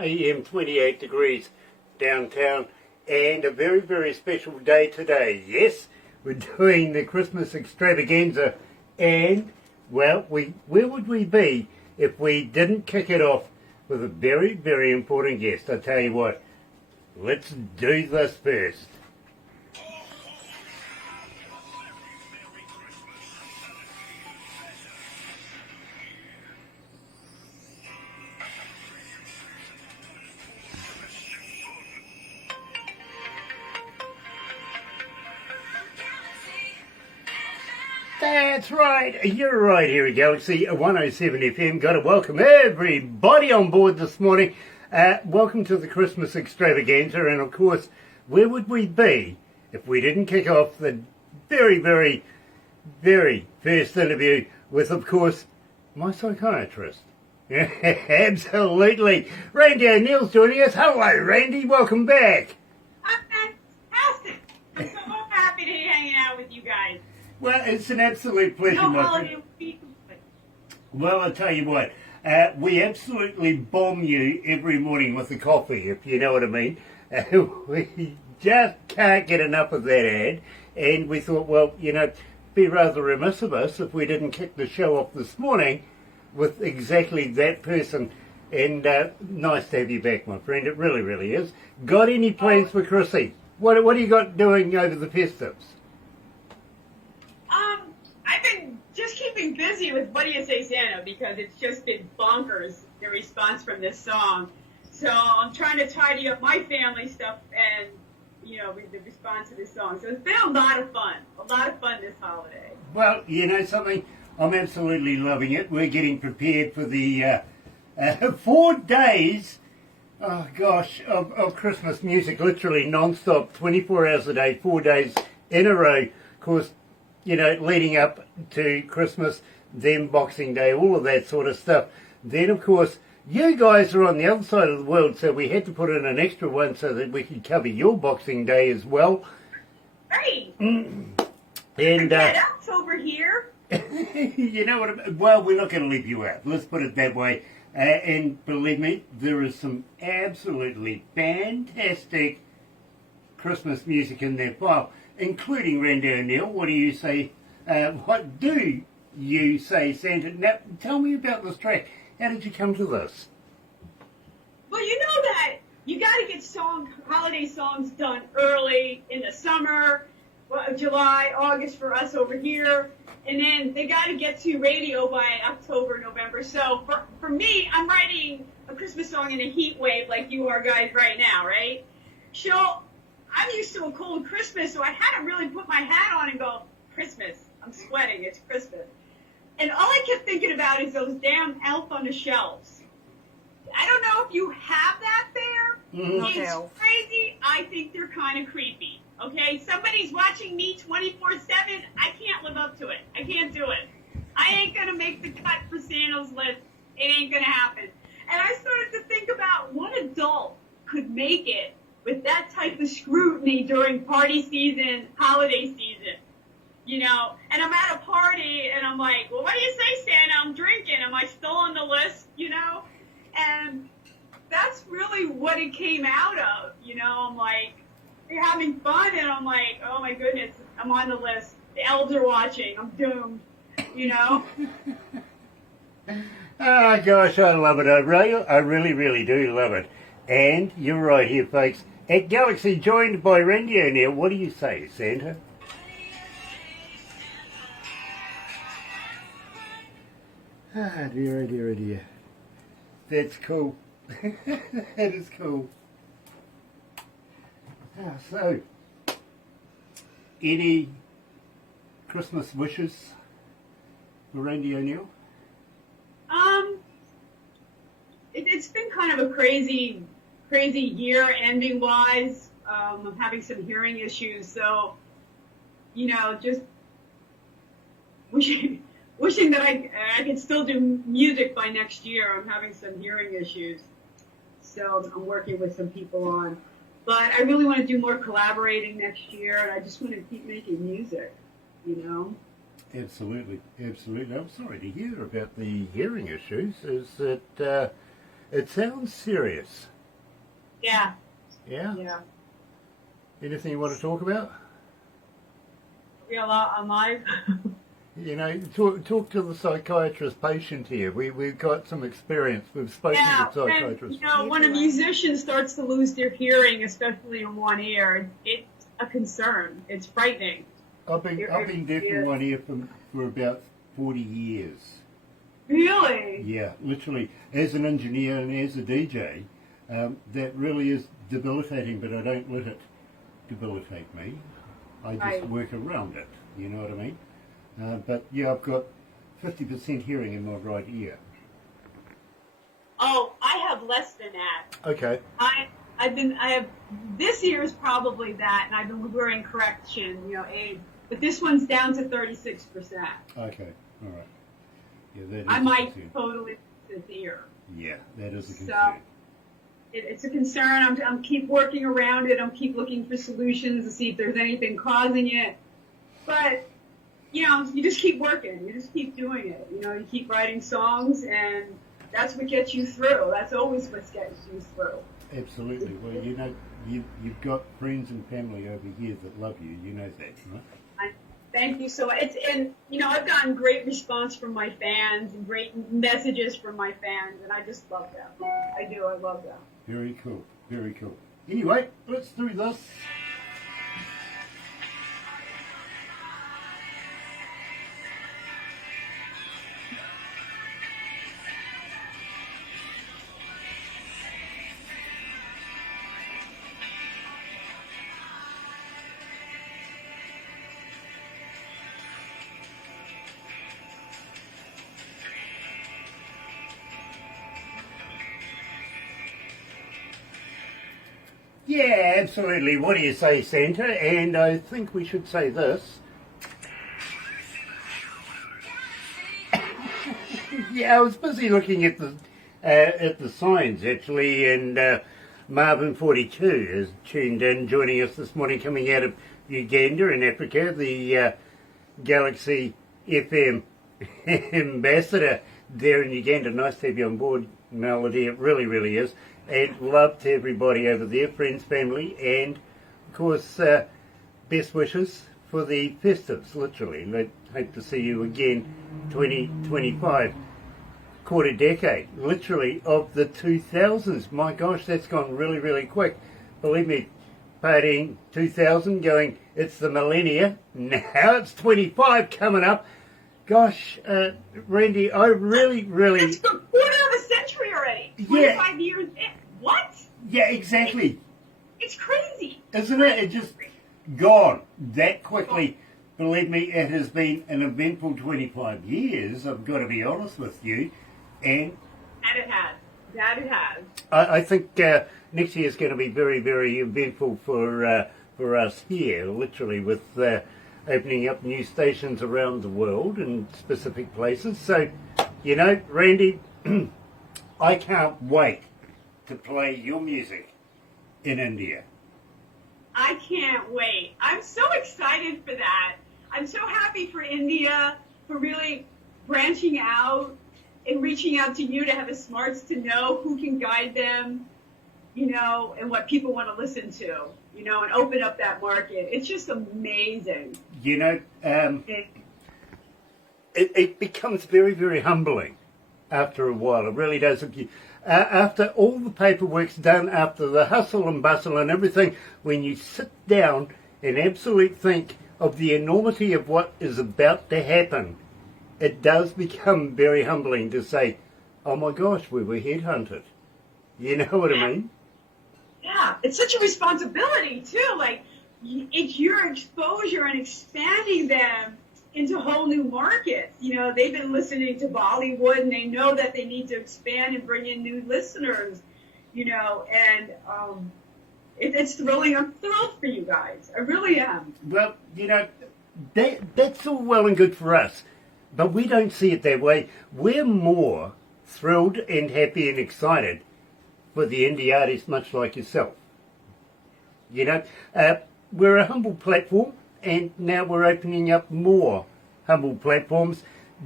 AM 28 degrees downtown, and a very, very special day today. Yes, we're doing the Christmas extravaganza, and, well, where would we be if we didn't kick it off with a very, very important guest? I tell you what, let's do this first. That's right, you're right here at Galaxy 107 FM. Got to welcome everybody on board this morning. Welcome to the Christmas extravaganza, and of course, where would we be if we didn't kick off the very, very, very first interview with, of course, my psychiatrist. Absolutely. Randy O'Neill's joining us. Hello, Randy. Welcome back. I'm fantastic. I'm so happy to be hanging out with you guys. Well, it's an absolute pleasure. No holiday week. Well, I'll tell you what, we absolutely bomb you every morning with the coffee, if you know what I mean. We just can't get enough of that ad, and we thought, well, you know, it'd be rather remiss of us if we didn't kick the show off this morning with exactly that person. And nice to have you back, my friend. It really, really is. Got any plans for Chrissy? What do you got doing over the festives? I've been just keeping busy with What Do You Say, Santa, because it's just been bonkers, the response from this song. So I'm trying to tidy up my family stuff and, you know, with the response to this song. So it's been a lot of fun this holiday. Well, you know something? I'm absolutely loving it. We're getting prepared for the 4 days, oh gosh, of Christmas music, literally non-stop, 24 hours a day, 4 days in a row. Of course, you know, leading up to Christmas, then Boxing Day, all of that sort of stuff. Then, of course, you guys are on the other side of the world, so we had to put in an extra one so that we could cover your Boxing Day as well. Right. And that's over here. You know what? Well, we're not going to leave you out. Let's put it that way. And believe me, there is some absolutely fantastic Christmas music in their file, including Randy O'Neill. What do you say? What do you say, Santa? Now, tell me about this track. How did you come to this? Well, you know that you got to get holiday songs done early in the summer, July, August for us over here, and then they got to get to radio by October, November. So for me, I'm writing a Christmas song in a heat wave like you are guys right now, right? So I'm used to a cold Christmas, so I had to really put my hat on and go, Christmas. I'm sweating. It's Christmas. And all I kept thinking about is those damn Elf on the Shelves. I don't know if you have that there. Mm-hmm. It's crazy. I think they're kind of creepy. Okay? Somebody's watching me 24/7. I can't live up to it. I can't do it. I ain't going to make the cut for Santa's list. It ain't going to happen. And I started to think about what adult could make it with that type of scrutiny during party season, holiday season, you know, and I'm at a party and I'm like, well, what do you say, Santa? I'm drinking. Am I still on the list, you know? And that's really what it came out of, you know. I'm like, you're having fun, and I'm like, oh my goodness, I'm on the list. The elves are watching. I'm doomed, you know? Oh, gosh, I love it. I really, really do love it. And you're right here, folks. At Galaxy, joined by Randy O'Neill. What do you say, Santa? Ah, dear, oh dear, oh dear. That's cool. That is cool. So, any Christmas wishes for Randy O'Neill? It's been kind of a crazy year ending wise. I'm having some hearing issues, so, you know, just wishing that I could still do music by next year. I'm having some hearing issues, so I'm working with some people on. But I really want to do more collaborating next year, and I just want to keep making music, you know? Absolutely, absolutely. I'm sorry to hear about the hearing issues. Is it It sounds serious. Yeah. Yeah? Yeah. Anything you want to talk about? Real alive. You know, talk to the psychiatrist patient here. We've got some experience. We've spoken Yeah, to psychiatrists. and, you know, when a musician starts to lose their hearing, especially in one ear, it's a concern. It's frightening. I've been deaf in one ear for about 40 years. Really? Yeah, literally. As an engineer and as a DJ, that really is debilitating, but I don't let it debilitate me. I just Right. work around it, you know what I mean? But yeah, I've got 50% hearing in my right ear. Oh, I have less than that. Okay. I have, this year is probably that, and I've been wearing correction, you know, aid. But this one's down to 36%. Okay, all right. Yeah, that is I a might concern. totally lose this ear. Yeah, that is a So, concern. It's a concern. I'm keep working around it. I'm keep looking for solutions to see if there's anything causing it. But, you know, you just keep working. You just keep doing it. You know, you keep writing songs, and that's what gets you through. That's always what gets you through. Absolutely. Well, you know, you've got friends and family over here that love you. You know that, right? Thank you so much. And, you know, I've gotten great response from my fans and great messages from my fans, and I just love them. I do. I love them. Very cool. Very cool. Anyway, let's do this. Yeah, absolutely. What do you say, Santa? And I think we should say this. Yeah, I was busy looking at the signs actually, and Marvin 42 is tuned in, joining us this morning, coming out of Uganda in Africa. The Galaxy FM ambassador there in Uganda. Nice to have you on board, Melody. It really, really is. And love to everybody over there, friends, family, and of course, best wishes for the festives, literally. I hope to see you again 2025. Quarter decade, literally, of the 2000s. My gosh, that's gone really, really quick. Believe me, partying 2000, going, it's the millennia. Now it's 25 coming up. Gosh, Randy, I really, really... It's a quarter of a century already. 25 years in. What? Yeah, exactly. It's crazy. Isn't it? It just gone that quickly. Believe me, it has been an eventful 25 years, I've got to be honest with you. And That it has. That it has. I think next year is going to be very, very eventful for us here, literally, with opening up new stations around the world in specific places. So, you know, Randy, I can't wait to play your music in India. I can't wait. I'm so excited for that. I'm so happy for India, for really branching out and reaching out to you to have the smarts to know who can guide them, you know, and what people want to listen to, you know, and open up that market. It's just amazing. You know, it becomes very, very humbling after a while. It really does. After all the paperwork's done, after the hustle and bustle and everything, when you sit down and absolutely think of the enormity of what is about to happen, it does become very humbling to say, oh my gosh, we were headhunted. You know what I mean? Yeah, it's such a responsibility, too. Like, it's your exposure and expanding them into whole new markets. You know, they've been listening to Bollywood, and they know that they need to expand and bring in new listeners, you know, and it's thrilling. I'm thrilled for you guys. I really am. Well, you know, that's all well and good for us, but we don't see it that way. We're more thrilled and happy and excited for the indie artists, much like yourself. You know, we're a humble platform, and now we're opening up more humble platforms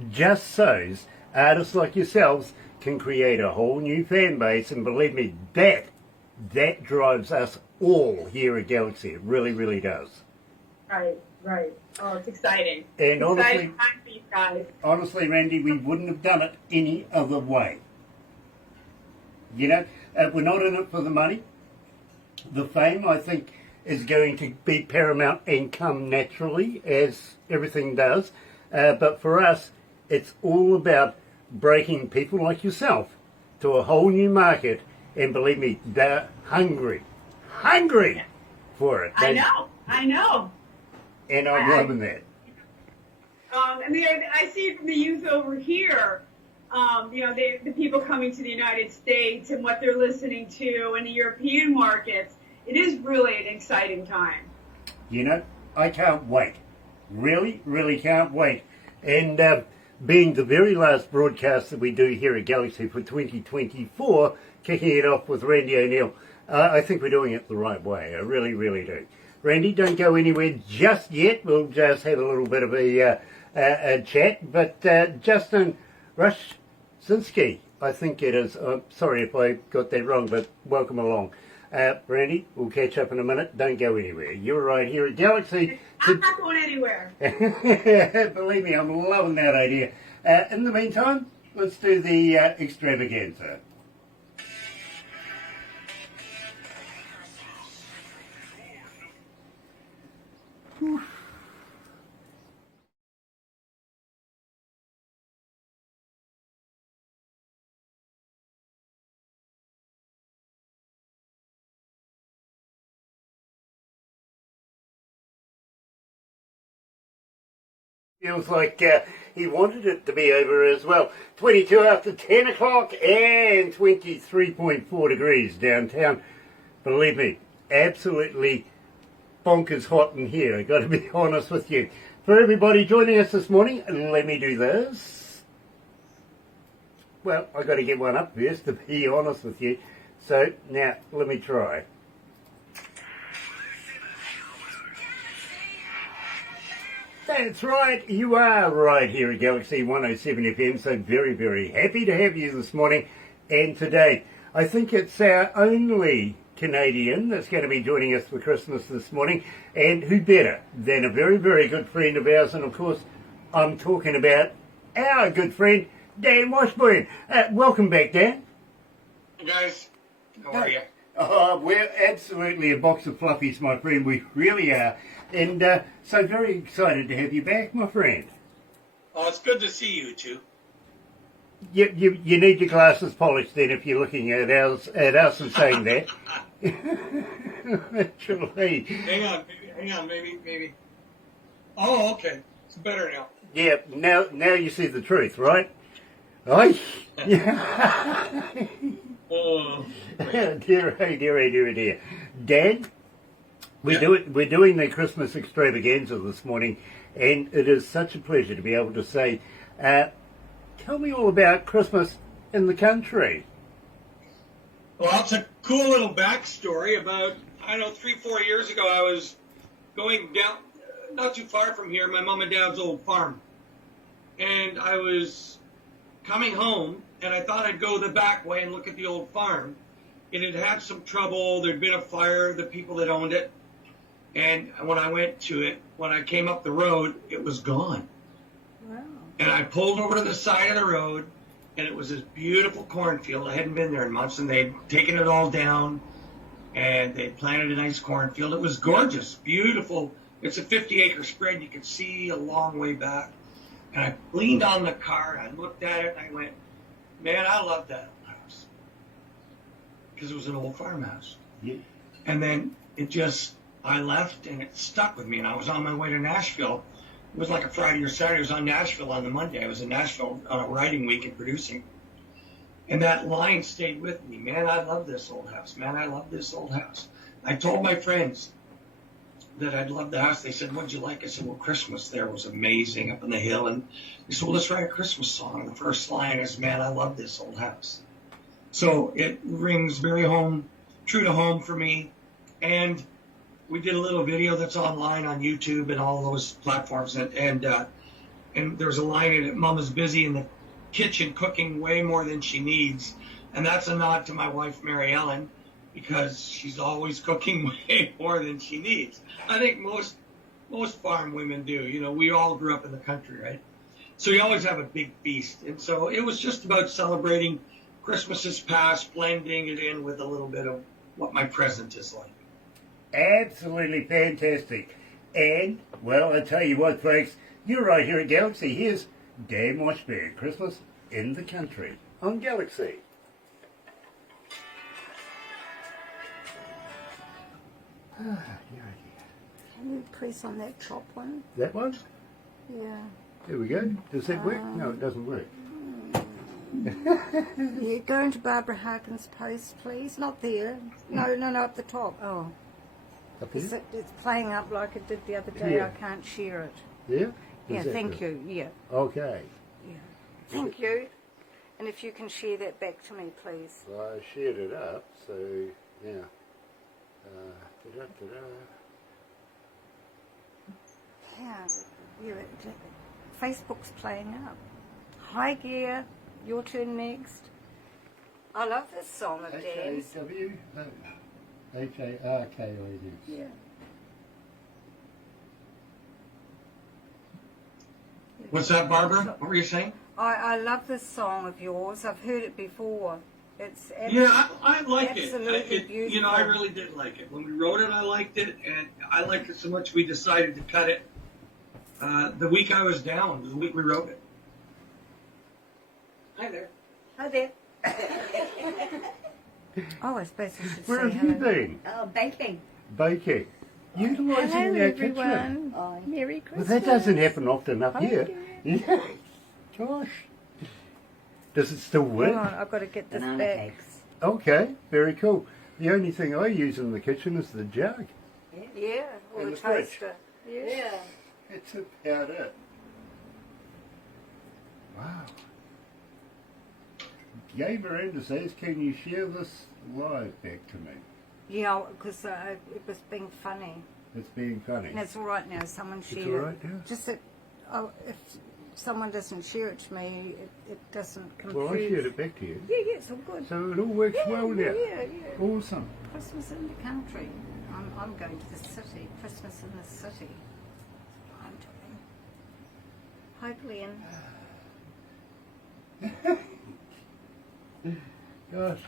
just so artists like yourselves can create a whole new fan base, and believe me, that drives us all here at Galaxy. It really, really does. Right, right. Oh, it's exciting. And Exciting time for you guys. honestly, Randy, we wouldn't have done it any other way. You know, we're not in it for the money. The fame, I think, is going to be paramount and come naturally, as everything does. But for us, it's all about breaking people like yourself to a whole new market. And believe me, they're hungry for it. I know. And I'm loving that. I see it from the youth over here. The people coming to the United States and what they're listening to in the European markets. It is really an exciting time. You know, I can't wait. Really, really can't wait. And being the very last broadcast that we do here at Galaxy for 2024, kicking it off with Randy O'Neill, I think we're doing it the right way. I really, really do. Randy, don't go anywhere just yet. We'll just have a little bit of a chat. But Justin Ruszczynski, I think it is. Sorry if I got that wrong, but welcome along. Randy, we'll catch up in a minute. Don't go anywhere. You're right here at Galaxy. I'm not going anywhere. Believe me, I'm loving that idea. In the meantime, let's do the extravaganza. Feels like he wanted it to be over as well. 22 after 10 o'clock and 23.4 degrees downtown. Believe me, absolutely bonkers hot in here. I've got to be honest with you. For everybody joining us this morning, let me do this. Well, I've got to get one up first, to be honest with you. So, now, let me try. That's right, you are right here at Galaxy 107 FM, so very, very happy to have you this morning and today. I think it's our only Canadian that's going to be joining us for Christmas this morning, and who better than a very, very good friend of ours, and of course, I'm talking about our good friend, Dan Washburn. Welcome back, Dan. Hey guys, how are you? We're absolutely a box of fluffies, my friend, we really are. And so very excited to have you back, my friend. Oh, it's good to see you two. You need your glasses polished then if you're looking at us and saying that. Actually. Hang on, maybe. Oh, okay. It's better now. Yeah, now you see the truth, right? Right? Oh. Dear. Dan? We're doing the Christmas extravaganza this morning, and it is such a pleasure to be able to say, tell me all about Christmas in the country. Well, it's a cool little backstory. About, 3-4 years ago, I was going down, not too far from here, my mom and dad's old farm. And I was coming home, and I thought I'd go the back way and look at the old farm. It had had some trouble. There'd been a fire, the people that owned it. And when I went to it, when I came up the road, it was gone. Wow. And I pulled over to the side of the road, and it was this beautiful cornfield. I hadn't been there in months, and they'd taken it all down, and they planted a nice cornfield. It was gorgeous, beautiful. It's a 50-acre spread. You could see a long way back. And I leaned on the car, and I looked at it, and I went, man, I love that old house. Because it was an old farmhouse. Yeah. And then I left, and it stuck with me, and I was on my way to Nashville. It was like a Friday or Saturday. I was on Nashville on the Monday. I was in Nashville on a writing week and producing. And that line stayed with me. Man, I love this old house. Man, I love this old house. I told my friends that I'd love the house. They said, what'd you like? I said, well, Christmas there was amazing up on the hill. And they said, well, let's write a Christmas song. And the first line is, man, I love this old house. So it rings very true to home for me. And we did a little video that's online on YouTube and all those platforms. And there was a line in it, Mama's busy in the kitchen cooking way more than she needs. And that's a nod to my wife, Mary Ellen, because she's always cooking way more than she needs. I think most farm women do. You know, we all grew up in the country, right? So you always have a big feast. And so it was just about celebrating Christmases past, blending it in with a little bit of what my present is like. Absolutely fantastic. And, well, I tell you what, folks, you're right here at Galaxy. Here's Dan Washburn, Christmas in the Country on Galaxy. Can you press on that top one? That one? Yeah. There we go. Does that work? No, it doesn't work. Yeah, go into Barbara Harkin's post, please. Not there. No, up the top. Oh. Up It's, here? it's playing up like it did the other day. Yeah. I can't share it. Yeah? Yeah, Is that thank good? you. Yeah, Okay. yeah. Thank you. And if you can share that back to me, please. Well, I shared it up, so, yeah. Da-da-da-da. Yeah, Facebook's playing up. Hi, Gear. Your turn next. I love this song of Dan's. H-A-W? No. H-A-R-K-O-S. Yeah. What's that, Barbara? What were you saying? I love this song of yours. I've heard it before. It's Yeah, I like it. absolutely You know, I beautiful. really did like it. When we wrote it, I liked it, and I liked it so much we decided to cut it the week I was down, the week we wrote it. Hi there. Hi there. Oh, I suppose I should Where say have you hello. been? Oh, baking. Baking. Utilising Hello, our everyone. kitchen. Oh, Merry Well, Christmas. that doesn't happen often up Hi, here. Yeah. Gosh. Does it still Hang work? on, I've got to get this banana back. cakes. Okay, very cool. The only thing I use in the kitchen is the jug. Yeah, or And the the fridge. toaster. Yeah. Yeah. It's about it. Wow. Gay Miranda says, can you share this live back to me? Yeah, because it was being funny. It's being funny. And it's all right now. Someone share all right now? Just that, if someone doesn't share it to me, it doesn't confuse. Well, I shared it back to you. Yeah, it's all good. So it all works yeah, well now. yeah. Awesome. Christmas in the country. I'm going to the city. Christmas in the city. I'm doing. Hi, Glenn. Gosh.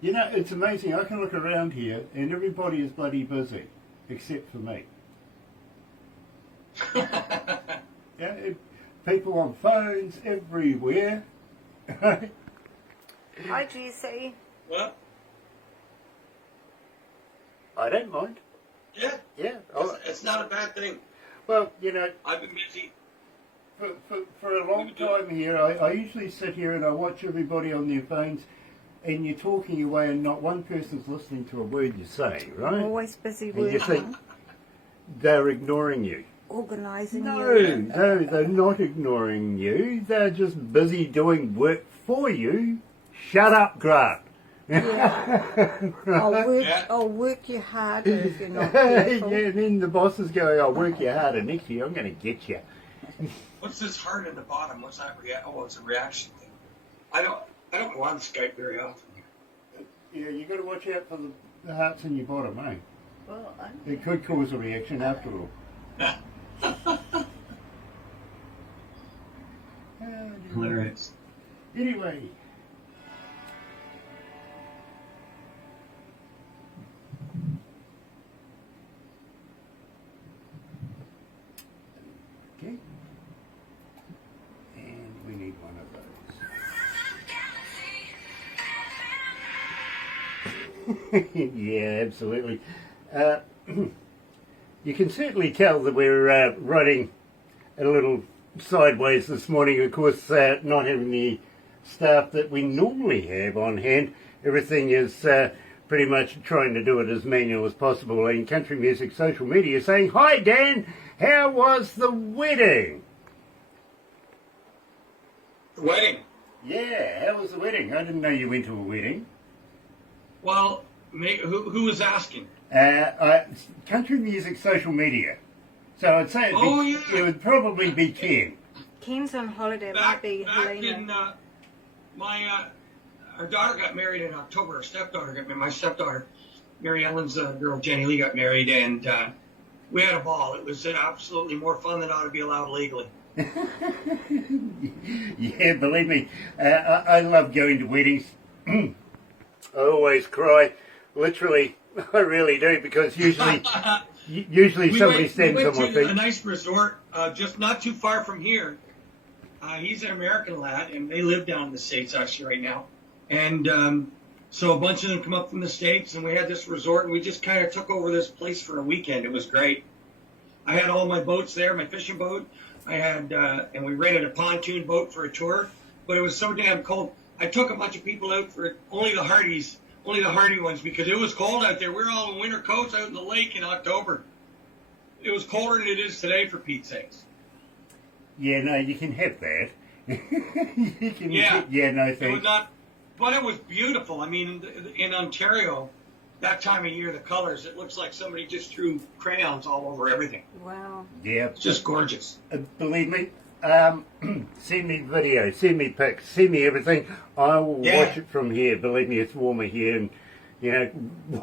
You know, it's amazing. I can look around here and everybody is bloody busy, except for me. Yeah, people on phones everywhere. Hi, GC. Well, I don't mind. yeah, Yeah. it's not a bad thing. Well, you know, I've been busy. for a long time here, I usually sit here and I watch everybody on their phones, and you're talking away and not one person's listening to a word you say, I'm right? always busy And you think working, they're ignoring you. organising No, you. they're not ignoring you. They're just busy doing work for you. Shut up, Grant. I'll work you harder if you're not careful. Yeah, and then the boss is going, I'll work you harder next year. I'm going to get you. What's this heart in the bottom? What's that? Oh, it's a reaction thing. I don't go on Skype very often. Yeah, you got to watch out for the hearts in your bottom, eh? Well, It could cause a reaction after all. Hilarious. Anyway. Okay. And we need one of those. Yeah, absolutely. You can certainly tell that we're running a little sideways this morning. Of course, not having the staff that we normally have on hand. Everything is pretty much trying to do it as manual as possible. And Country Music social media saying, "Hi Dan, how was the wedding?" The wedding. Yeah, how was the wedding? I didn't know you went to a wedding. Well, who was asking? Country Music social media So I'd say it would probably be Ken. Ken's on holiday. It might Back be Helena. in our daughter got married in October. Our stepdaughter got married. My stepdaughter, Mary Ellen's girl, Jenny Lee, got married, and we had a ball. It was absolutely more fun than ought to be allowed legally. Yeah, believe me, I love going to weddings. I always cry, literally. I really do, because usually somebody stands on my We went to a feet. nice resort just not too far from here. He's an American lad, and they live down in the States actually right now. And so a bunch of them come up from the States, and we had this resort, and we just kind of took over this place for a weekend. It was great. I had all my boats there, my fishing boat. I had, and we rented a pontoon boat for a tour, but it was so damn cold. I took a bunch of people out for only the hardy ones, because it was cold out there. We were all in winter coats out in the lake in October. It was colder than it is today, for Pete's sakes. Yeah, no, you can have that. You can, Yeah. yeah, no It was thanks. not, but it was beautiful. I mean, in Ontario, that time of year, the colors, it looks like somebody just threw crayons all over everything. Wow. Yeah, It's just gorgeous. believe me, send me videos, send me pics, send me everything. I will Yeah. watch it from here. Believe me, it's warmer here, and you know,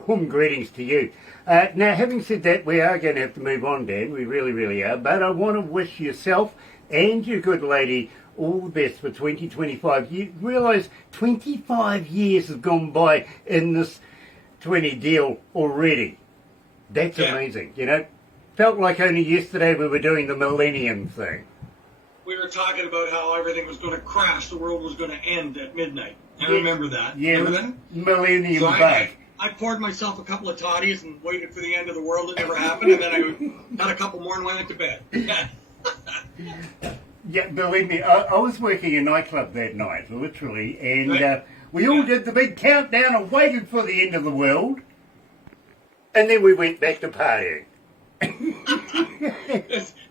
warm greetings to you. Now, having said that, we are going to have to move on, Dan. We really, really are. But I want to wish yourself and your good lady all the best for 2025. You realise 25 years have gone by in this 20 deal already. That's Yeah. amazing, you know. Felt like only yesterday we were doing the millennium thing. We were talking about how everything was going to crash, the world was going to end at midnight. I Yeah. remember that. Yeah, Remember that? millennium So bug. I poured myself a couple of toddies and waited for the end of the world. It never happened, and then I got a couple more and went to bed. Yeah, believe me, I was working a nightclub that night, literally, and Right. we all Yeah. did the big countdown and waited for the end of the world, and then we went back to partying.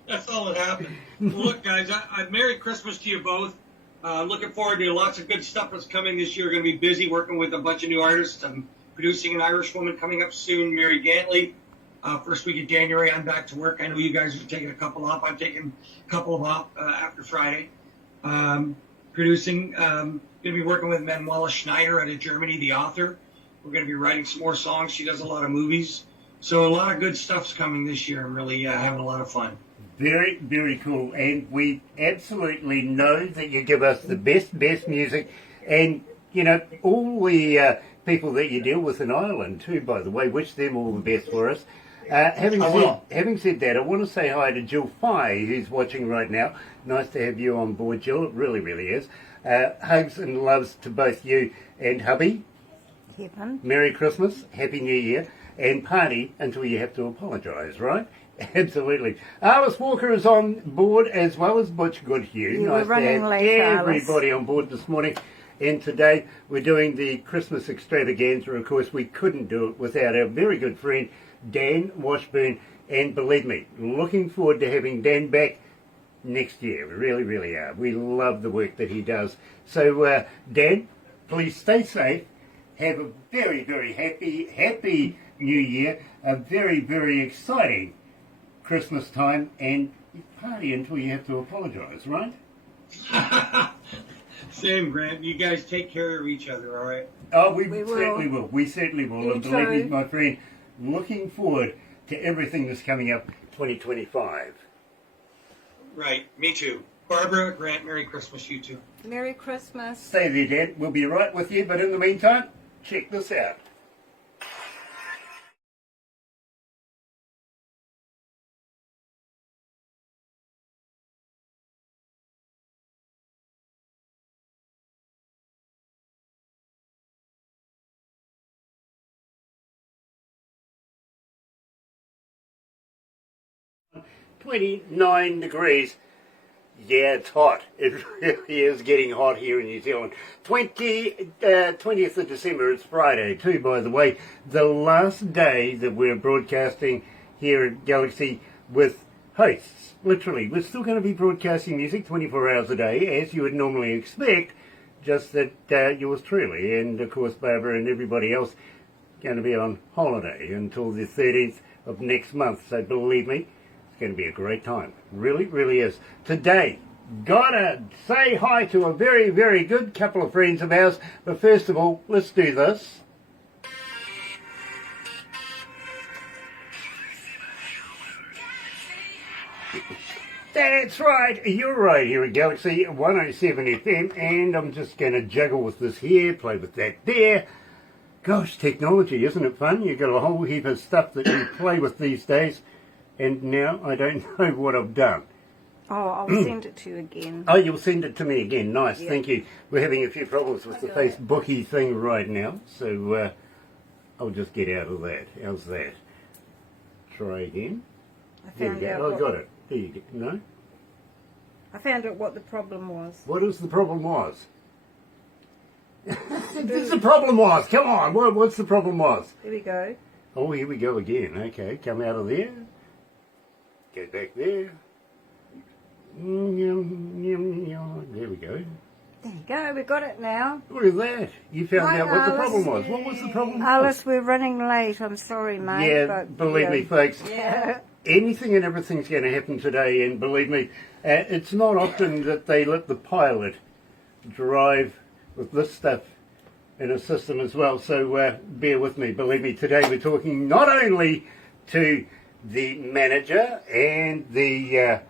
That's all that happened. Well, look, guys, Merry Christmas to you both. Looking forward to lots of good stuff that's coming this year. Going to be busy working with a bunch of new artists. I'm producing an Irish woman coming up soon, Mary Gantley. First week of January, I'm back to work. I know you guys are taking a couple off. I'm taking a couple off after Friday. Producing, going to be working with Manuela Schneider out of Germany, the author. We're going to be writing some more songs. She does a lot of movies. So a lot of good stuff's coming this year. I'm really having a lot of fun. Very, very cool, and we absolutely know that you give us the best music, and, you know, all the people that you deal with in Ireland too, by the way, wish them all the best for us. Having said that, I want to say hi to Jill Fye, who's watching right now. Nice to have you on board, Jill. It really, really is. Hugs and loves to both you and hubby. Heaven. Merry Christmas, Happy New Year, and party until you have to apologise, right? Absolutely. Alice Walker is on board, as well as Butch Goodhue. You were Nice to running have late, Alice. everybody on board this morning. And today we're doing the Christmas extravaganza. Of course, we couldn't do it without our very good friend Dan Washburn. And believe me, looking forward to having Dan back next year. We really, really are. We love the work that he does. So, Dan, please stay safe. Have a very, very happy New Year. A very, very exciting Christmas time, and party until you have to apologise, right? Same, Grant. You guys take care of each other, all right? Oh, we We will. certainly will. We certainly will. You And believe me, too. my friend, looking forward to everything that's coming up 2025. Right. Me too. Barbara, Grant, Merry Christmas, you too. Merry Christmas. Stay there, Dan. We'll be right with you, but in the meantime, check this out. $29 Yeah, it's hot. It really is getting hot here in New Zealand. 20th of December, it's Friday too, by the way. The last day that we're broadcasting here at Galaxy with hosts. Literally, we're still going to be broadcasting music 24 hours a day, as you would normally expect, just that yours truly, and of course Barbara and everybody else, going to be on holiday until the 13th of next month. So believe me, it's going to be a great time. Really, really is. Today, gotta say hi to a very, very good couple of friends of ours. But first of all, let's do this. That's right, you're right here at Galaxy 107 FM, and I'm just going to juggle with this here, play with that there. Gosh, technology, isn't it fun? You've got a whole heap of stuff that you play with these days, and now I don't know what I've done. Oh, I'll send it to you again. Oh, you'll send it to me again. Nice, Yeah. thank you. We're having a few problems with the got it. Facebooky thing right now, so I'll just get out of that. How's that? Try again. I There we found go. out. I what, got it. There you go. No? I found out what the problem was. What is the problem was? What's the problem was? Come on, what's the problem was? There we go. Oh, here we go again. Okay, come out of there. Go back there. There we go. There you go. We got it now. Look at that. You found Hi, out what the Alice. problem was. What was the problem? Alice, we're running late. I'm sorry, mate. Yeah, but, believe me, folks. Yeah. Anything and everything's going to happen today, and believe me, it's not often that they let the pilot drive with this stuff in a system as well. So bear with me. Believe me, today we're talking not only to the manager and the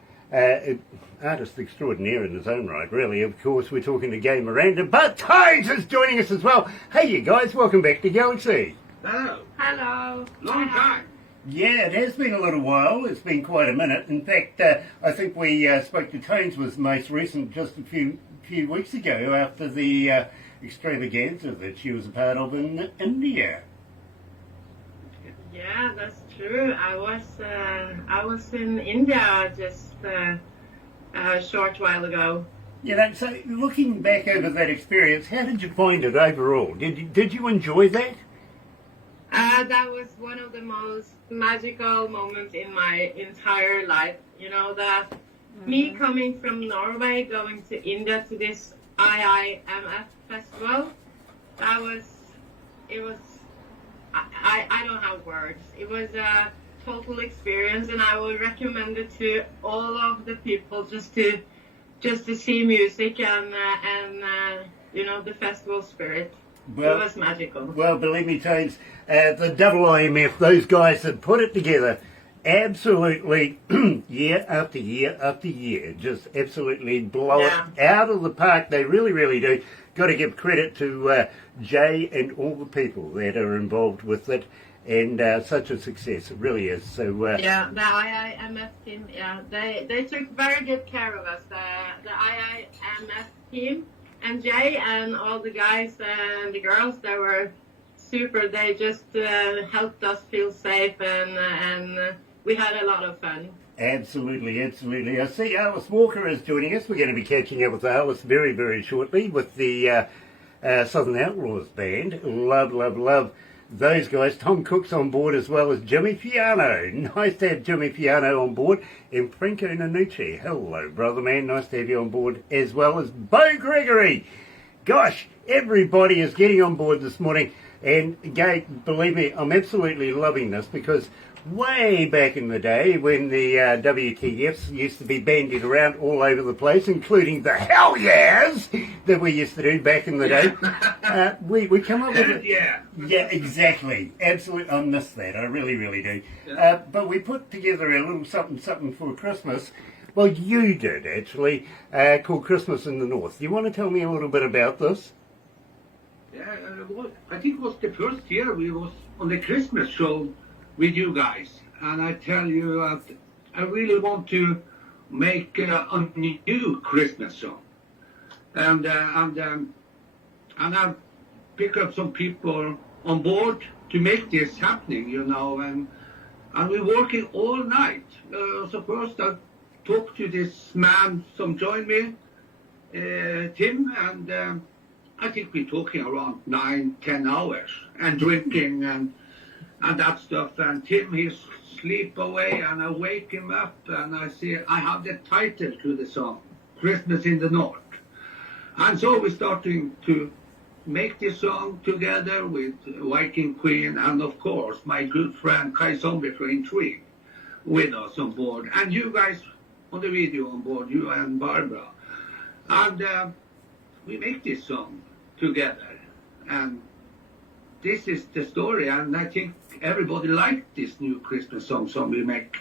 artist extraordinaire in his own right, really. Of course, we're talking to Gay Miranda, but Tones is joining us as well. Hey, you guys, welcome back to Galaxy. Hello. Hello. Long time. Yeah, it has been a little while. It's been quite a minute. In fact, I think we spoke to Tones was most recent just a few weeks ago after the extravaganza that she was a part of in India. Yeah, that's true. I was in India just a short while ago. You know, so looking back over that experience, how did you find it overall? Did you enjoy that? That was one of the most magical moments in my entire life. You know, that me coming from Norway, going to India to this IIMF festival, I don't have words. It was a total experience, and I would recommend it to all of the people just to see music and you know, the festival spirit. Well, it was magical. Well, believe me, Tones, the IIMF, those guys that put it together, absolutely year after year after year, just absolutely blow it out of the park. They really, really do. Got to give credit to Jay and all the people that are involved with it, and such a success. It really is. So yeah, the IIMF team, yeah, they took very good care of us. The IIMF team and Jay and all the guys and the girls, they were super. They just helped us feel safe, and we had a lot of fun. Absolutely, absolutely. I see Alice Walker is joining us. We're going to be catching up with Alice very, very shortly with the Southern Outlaws band. Love, love, love those guys. Tom Cook's on board as well as Jimmy Fiano. Nice to have Jimmy Fiano on board. And Franco Nanucci. Hello, brother man. Nice to have you on board as well as Bo Gregory. Gosh, everybody is getting on board this morning. And Gay, believe me, I'm absolutely loving this because way back in the day when the WTFs used to be bandied around all over the place, including the hell yeahs that we used to do back in the day, we come up with it. Yeah. Yeah, exactly. Absolutely. I miss that. I really, really do. Yeah. But we put together a little something for Christmas. Well, you did, actually, called Christmas in the North. Do you want to tell me a little bit about this? Yeah, I think it was the first year we was on the Christmas show with you guys, and I tell you, I really want to make a new Christmas song, and I pick up some people on board to make this happening, you know, and we're working all night. So first I talked to this man, some joined me, Tim, and I think we're talking around 9-10 hours and drinking and that stuff. And Tim, he's sleep away, and I wake him up and I say, I have the title to the song, Christmas in the North. And so we're starting to make this song together with Viking Queen and, of course, my good friend Kai Zombie for Intrigue. with us on board, and you guys on the video on board, you and Barbara. And we make this song together. And this is the story, and I think everybody liked this new Christmas song we make.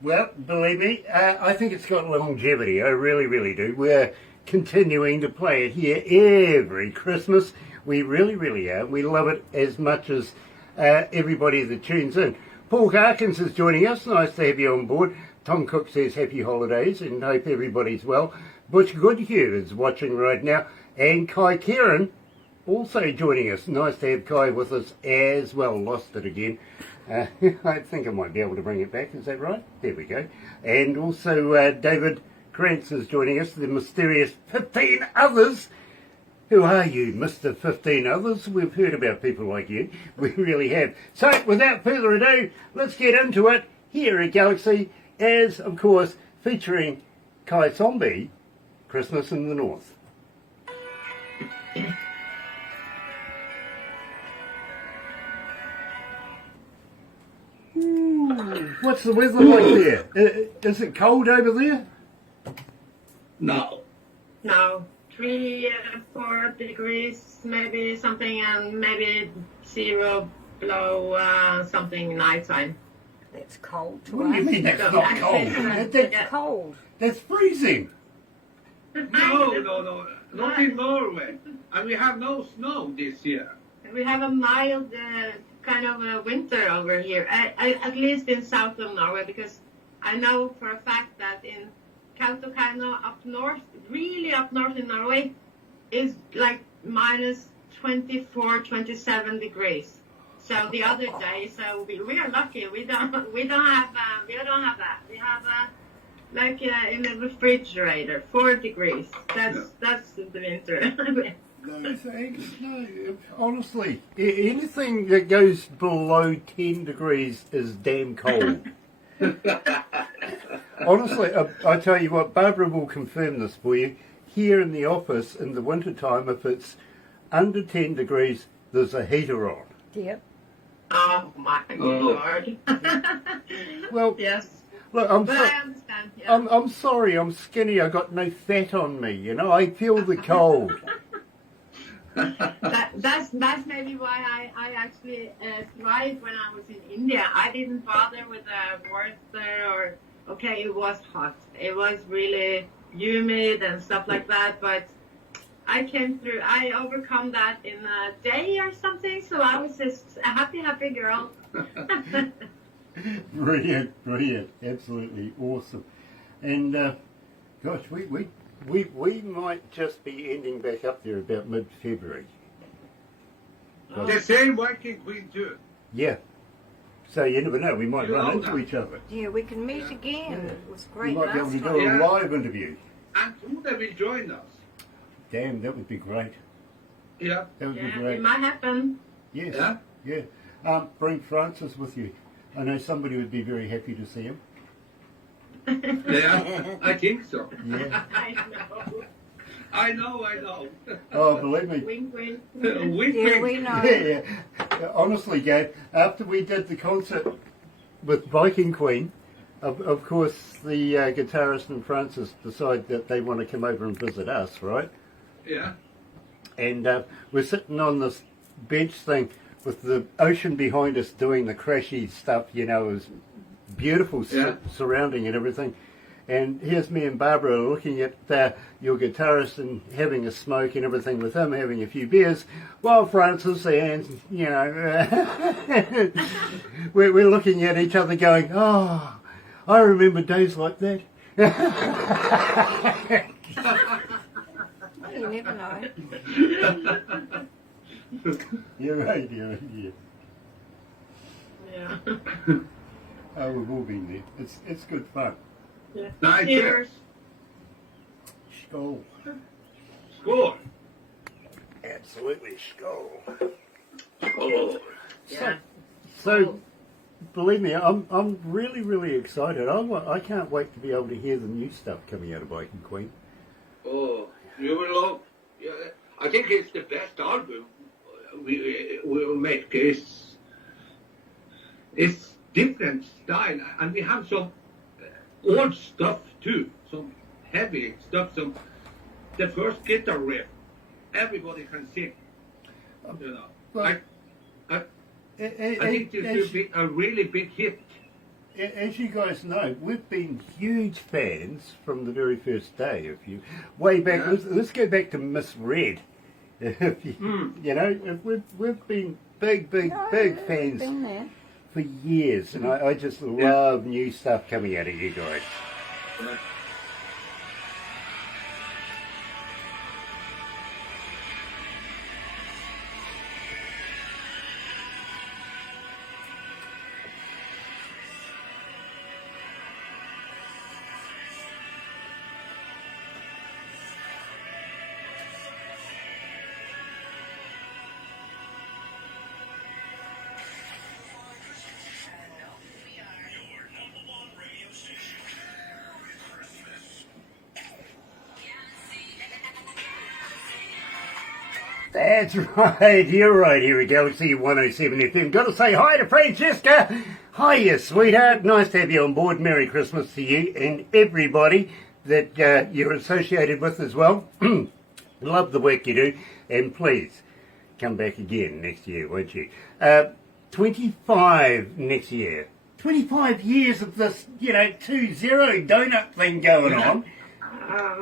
Well, believe me, I think it's got longevity. I really, really do. We're continuing to play it here every Christmas. We really, really are. We love it as much as everybody that tunes in. Paul Harkins is joining us. Nice to have you on board. Tom Cook says happy holidays and hope everybody's well. Butch Goodhue is watching right now. And Kai Kieran also joining us. Nice to have Kai with us as well. Lost it again. I think I might be able to bring it back. Is that right? There we go. And also David Krantz is joining us. The mysterious 15 others. Who are you, Mr. 15 Others? We've heard about people like you. We really have. So, without further ado, let's get into it here at Galaxy, as, of course, featuring Kai Zombie, Christmas in the North. What's the weather like there? Is it cold over there? No. No, 3, 4 degrees, maybe something, and maybe 0 below something nighttime. It's cold to What do you us. mean that's So not actually, cold? It's cold. That's freezing. No. Not in Norway. And we have no snow this year. We have a mild kind of a winter over here, at least in south of Norway, because I know for a fact that in Kautokeino up north, really up north in Norway, is like minus 24, 27 degrees. So the other day, so we are lucky. We don't have that. We have like in the refrigerator, 4 degrees. That's the winter. No, thanks. No, honestly, anything that goes below 10 degrees is damn cold. Honestly, I tell you what, Barbara will confirm this for you. Here in the office, in the winter time, if it's under 10 degrees, there's a heater on. Yep. Oh my Lord. Well, Yes. look, But I understand. Yeah. I'm sorry, I'm skinny, I got no fat on me, you know, I feel the cold. That's maybe why I actually thrived when I was in India. I didn't bother with the warmth there, or okay, it was hot. It was really humid and stuff like that, but I came through. I overcome that in a day or something. So I was just a happy girl. Brilliant, absolutely awesome. And gosh, we might just be ending back up there about mid-February. The same Viking Queen too. Yeah. So you never know, we might You run know into that. each other. Yeah, we can meet again. It was We great might be able last to time. do a Yeah. live interview. And Trude will join us. Damn, that would be great. Yeah. That would be Yeah, great. it might happen. Yes. Yeah. Yeah. Bring Francis with you. I know somebody would be very happy to see him. Yeah, I think so. Yeah. I know. I know. Oh, believe me. Wink, wink. Wink, Yeah, wink. we know. Yeah. Honestly, Gabe, after we did the concert with Viking Queen, of course, the guitarist and Francis decide that they want to come over and visit us, right? Yeah. And we're sitting on this bench thing with the ocean behind us doing the crashy stuff, you know, it was beautiful Yeah. surrounding and everything. And here's me and Barbara looking at your guitarist and having a smoke and everything with him, having a few beers, while Francis and, you know, we're looking at each other going, oh, I remember days like that. You never know. You're right, yeah. Yeah. Oh, we've all been there. It's good fun. Yeah. Nice. Cheers. Skål. Score. Absolutely skål. Oh. Yeah. So, believe me, I'm really, really excited. I can't wait to be able to hear the new stuff coming out of Viking Queen. Oh, you will love. Yeah, I think it's the best album we will make. It's different style, and we have some old stuff too, some heavy stuff. Some the first guitar riff, everybody can sing. You know, Well, I think this will be a really big hit. As you guys know, we've been huge fans from the very first day of you. Way back, Yeah. let's go back to Miss Red. If you, you know, we've been big fans Been there. for years, and I just love new stuff coming out of you guys. That's right, you're right, here we go, see 107 FM. Got to say hi to Francesca. Hiya, sweetheart. Nice to have you on board. Merry Christmas to you and everybody that you're associated with as well. Love the work you do, and please come back again next year, won't you? 25 next year. 25 years of this, 2-0 donut thing going on.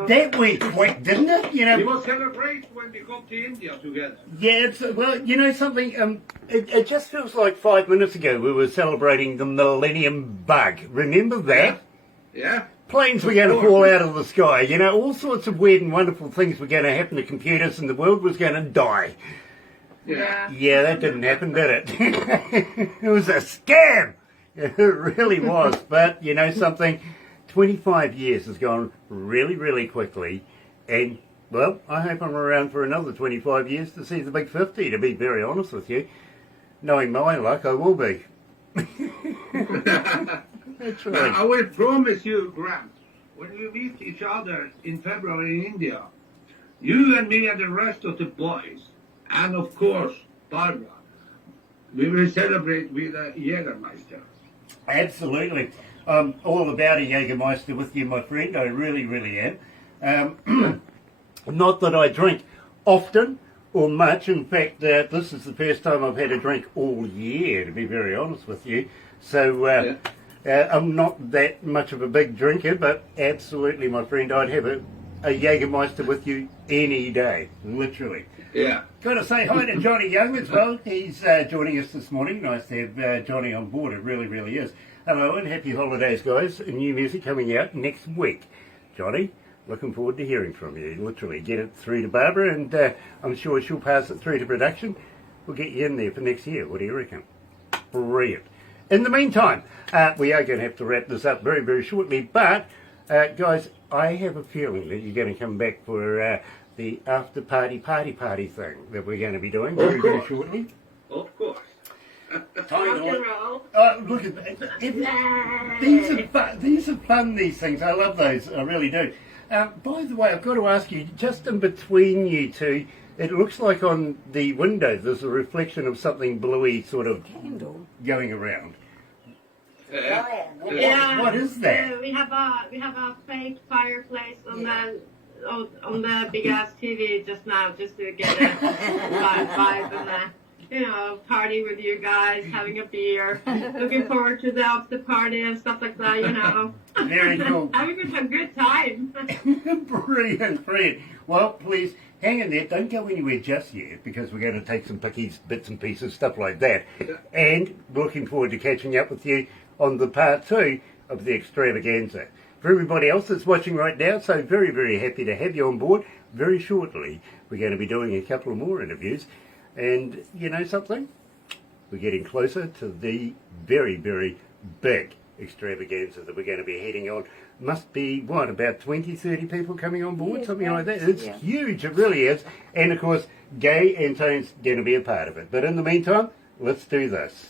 That went quick, didn't it? We will celebrate when we come to India together. Yeah, well, you know something? It just feels like 5 minutes ago we were celebrating the Millennium Bug. Remember that? Yeah. Planes were going to fall out of the sky. All sorts of weird and wonderful things were going to happen to computers, and the world was going to die. Yeah. Yeah, that didn't happen, did it? It was a scam. It really was. But you know something? 25 years has gone really, really quickly, and well, I hope I'm around for another 25 years to see the big 50, to be very honest with you. Knowing my luck, I will be. That's right. I will promise you, Grant, when we meet each other in February in India, you and me and the rest of the boys, and of course, Barbara, we will celebrate with a Jägermeister. Absolutely. I'm all about a Jägermeister with you, my friend. I really, really am. Not that I drink often or much. In fact, this is the first time I've had a drink all year, to be very honest with you. So I'm not that much of a big drinker, but absolutely, my friend, I'd have a Jägermeister with you any day, literally. Yeah. Got to say hi to Johnny Young as well. He's joining us this morning. Nice to have Johnny on board. It really, really is. Hello and happy holidays, guys. New music coming out next week. Johnny, looking forward to hearing from you. Literally, get it through to Barbara, and I'm sure she'll pass it through to production. We'll get you in there for next year. What do you reckon? Brilliant. In the meantime, we are going to have to wrap this up very, very shortly. But, guys, I have a feeling that you're going to come back for the after party thing that we're going to be doing very, very shortly. Of course. Rock and roll. Look at that. These are fun, these things. I love those. I really do. By the way, I've got to ask you, just in between you two, it looks like on the window there's a reflection of something bluey sort of Candle. going around. Yeah. What is that? We have a fake fireplace on the big ass TV just now, just to get a vibe and party with you guys, having a beer, looking forward to the after party and stuff like that. Very cool. Having a good time. Brilliant. Well, please hang in there. Don't go anywhere just yet, because we're going to take some pickies, bits and pieces, stuff like that. And looking forward to catching up with you on the part 2 of the extravaganza. For everybody else that's watching right now, so very, very happy to have you on board. Very shortly, we're going to be doing a couple of more interviews. And you know something? We're getting closer to the very, very big extravaganza that we're going to be heading on. Must be, about 20, 30 people coming on board, Yeah, something like that. yeah. It's huge, it really is. And of course, Gay and Tone's going to be a part of it. But in the meantime, let's do this.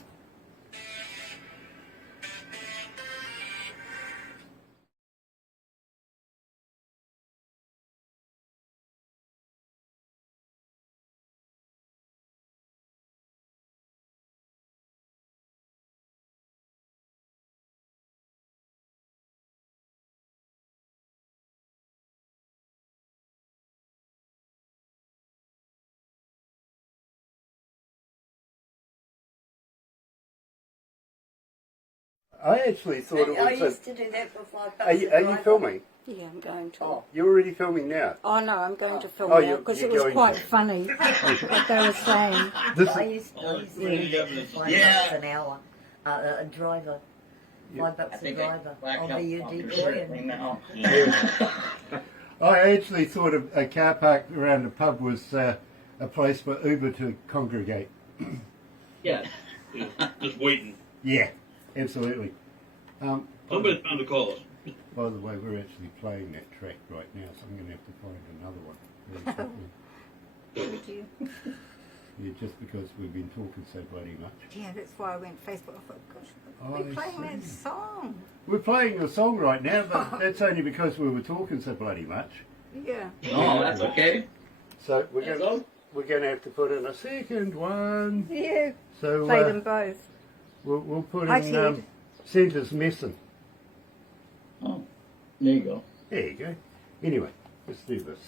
I actually thought it I was. used to do that before I Are passed you, the are you driver. filming? Yeah, I'm going to. Oh. You're already filming now. Oh no, I'm going to film Oh, now you're because it going was quite to. funny what they were saying. This I is, used to do that for $5 an hour. A driver. $5 a driver. I'll be your DJ. I actually thought a car park around the pub was a place for Uber to congregate. Yes. Just waiting. Yeah, absolutely. Somebody's bound to call us. By the way, we're actually playing that track right now, so I'm going to have to find another one very quickly. Would you? Yeah, just because we've been talking so bloody much. Yeah, that's why I went Facebook. I thought, gosh, Oh, we're I playing that see. song. We're playing the song right now, but that's only because we were talking so bloody much. Yeah. Oh, that's okay. So we're That's going all. we're going to have to put in a second one. Yeah. So Play them both. we'll put Hi, in Ted. Santa's Messing. Oh, there you go. There you go. Anyway, let's do this.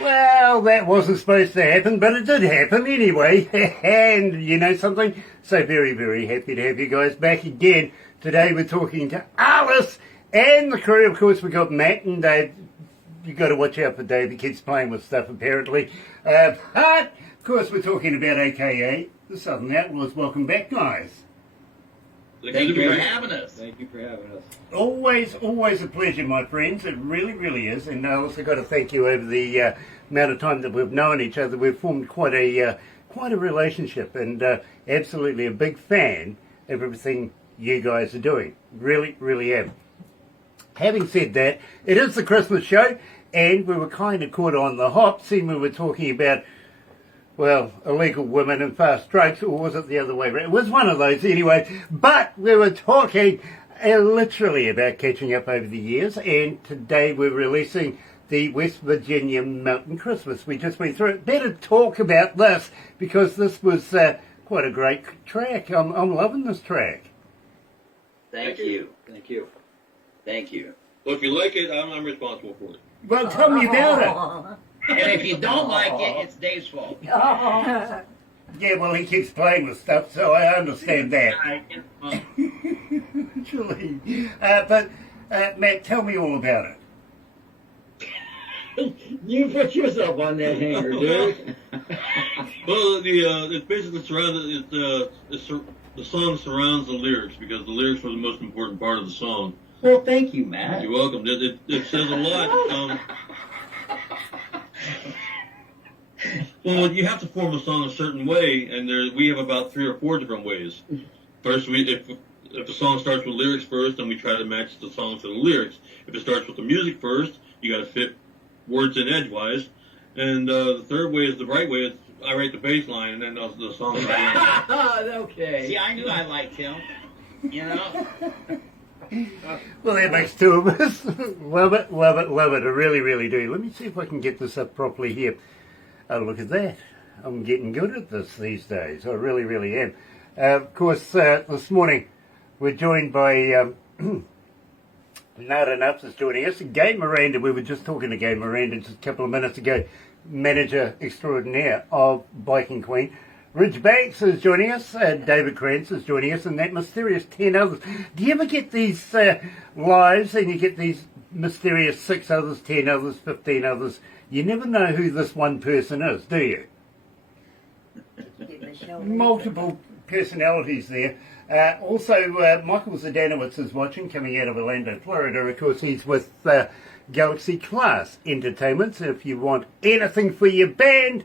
Well, that wasn't supposed to happen, but it did happen anyway. And you know something? So very, very happy to have you guys back again. Today we're talking to Alice and the crew. Of course, we got Matt and Dave. You've got to watch out for Dave. He keeps playing with stuff, apparently. But, of course, we're talking about AKA the Southern Outlaws. Welcome back, guys. Thank you for having us. Thank you for having us. Always a pleasure, my friends. It really, really is. And I also got to thank you over the amount of time that we've known each other. We've formed quite a relationship, and absolutely a big fan of everything you guys are doing. Really, really am. Having said that, it is the Christmas show, and we were kind of caught on the hop, seeing we were talking about, well, illegal women and fast drugs, or was it the other way around? It was one of those anyway. But we were talking literally about catching up over the years, and today we're releasing the West Virginia Mountain Christmas. We just went through it. Better talk about this, because this was quite a great track. I'm loving this track. Thank you. Thank you. Thank you. Well, if you like it, I'm responsible for it. Well, tell me about And if you don't like it, it's Dave's fault. it. Yeah, well, he keeps playing with stuff, so I understand that. Actually. But, Matt, tell me all about it. You put yourself on that hanger, dude. Well, it's basically surrounded. The song surrounds the lyrics because the lyrics are the most important part of the song. Well, thank you, Matt. You're welcome. It says a lot. Well, you have to form a song a certain way, and we have about 3 or 4 different ways. First, if the song starts with lyrics first, then we try to match the song to the lyrics. If it starts with the music first, you got to fit words in edgewise. And the third way is the right way. I write the bass line, and then the song. Okay. See, I knew I liked him. You know? Well, that makes 2 of us. Love it, love it, love it. I really, really do. Let me see if I can get this up properly here. Oh, look at that. I'm getting good at this these days. I really, really am. Of course, this morning we're joined by Nada Nups is joining us. Gabe Miranda, we were just talking to Gabe Miranda just a couple of minutes ago, manager extraordinaire of Biking Queen. Ridge Banks is joining us, David Krantz is joining us, and that mysterious 10 others. Do you ever get these lives and you get these mysterious 6 others, 10 others, 15 others? You never know who this one person is, do you? Multiple personalities there. Also, Michael Zdanowitz is watching, coming out of Orlando, Florida. Of course, he's with Galaxy Class Entertainment. So if you want anything for your band,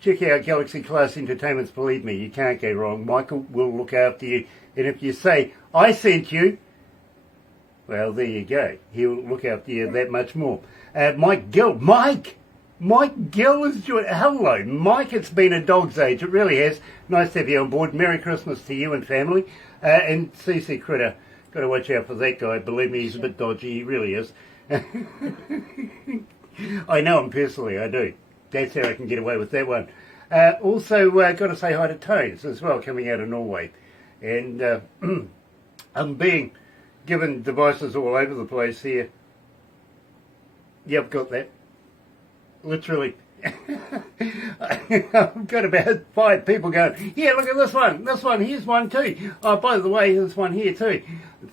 check out Galaxy Class Entertainments. Believe me, you can't go wrong. Michael will look after you. And if you say, I sent you, well, there you go. He'll look after you that much more. Mike Gill. Mike Gill is joining. Hello, Mike. It's been a dog's age. It really has. Nice to have you on board. Merry Christmas to you and family. And CC Critter. Got to watch out for that guy. Believe me, he's a bit dodgy. He really is. I know him personally. I do. That's how I can get away with that one. Also, got to say hi to Tones as well, coming out of Norway. And I'm being given devices all over the place here. Yep, got that. Literally. I've got about 5 people going, yeah, look at this one, here's one too. Oh, by the way, there's one here too.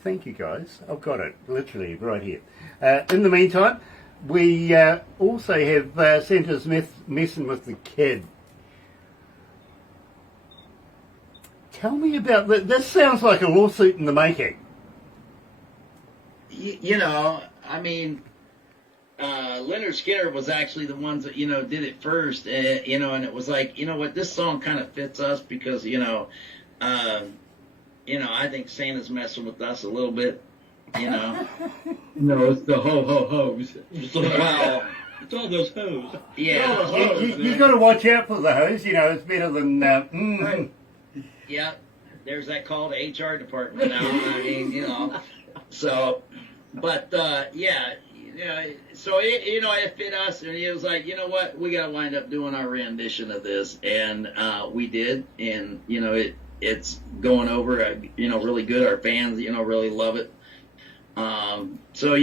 Thank you guys, I've got it, literally, right here. In the meantime, we also have Santa's messing with the kid. Tell me about this. This sounds like a lawsuit in the making. You know, I mean, Leonard Skinner was actually the ones that, did it first, you know, and it was like, you know what, this song kind of fits us because, I think Santa's messing with us a little bit, No, it's the ho-ho-hos. Wow. It's all those hoes. Yeah. You got to watch out for the hose, it's better than... Yeah, there's that call to HR department now. I mean, so, but, yeah. So it fit us, and it was like, you know what, we got to wind up doing our rendition of this, and we did, and it's going over, really good. Our fans, really love it. So